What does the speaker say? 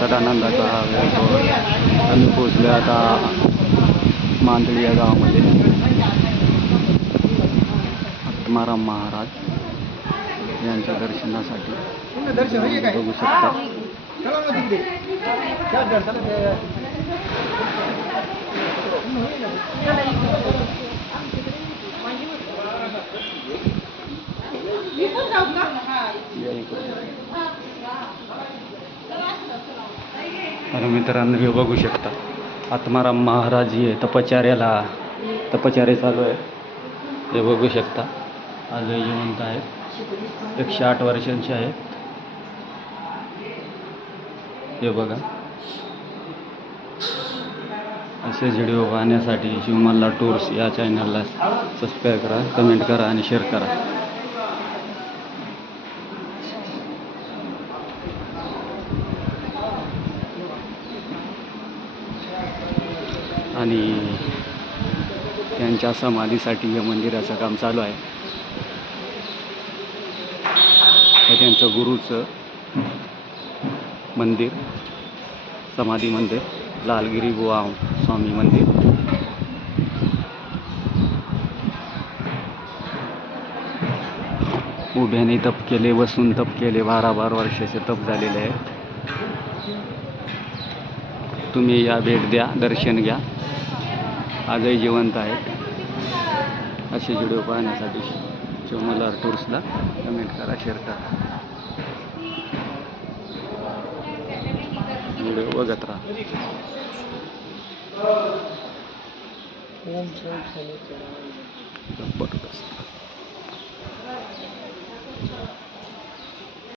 सदानंदाचा हा वेळ आम्ही पोचलो आता मांदळी या गावामध्ये. आत्माराम महाराज यांच्या दर्शनासाठी बघू शकता. तर मित्रांनो हे बघू शकता आत्माराम महाराज हे तपश्चर्या चालू आहे. हे बघू शकता आजही जिवंत आहेत. 108 वर्षांचे आहेत. हे बघा. असे व्हिडिओ पाहण्यासाठी शिवमल्हार टूर्स या चॅनलला सबस्क्राईब करा, कमेंट करा आणि शेअर करा. आणि त्यांच्या समाधीसाठी या मंदिराचं काम चालू आहे. हे त्यांचं गुरुचं मंदिर, समाधी मंदिर, लालगिरी बुवा स्वामी मंदिर. उभ्याने तप केले, बसून तप केले. 12 वर्षाचे तप झालेले आहे. तुम्ही या भेट द्या, दर्शन घ्या. आजही जिवंत आहेत. असे व्हिडिओ पाहण्यासाठी शिवमल्हार टूर्सला कमेंट करा, शेअर करा. व्हिडिओ बघत राहा. ओम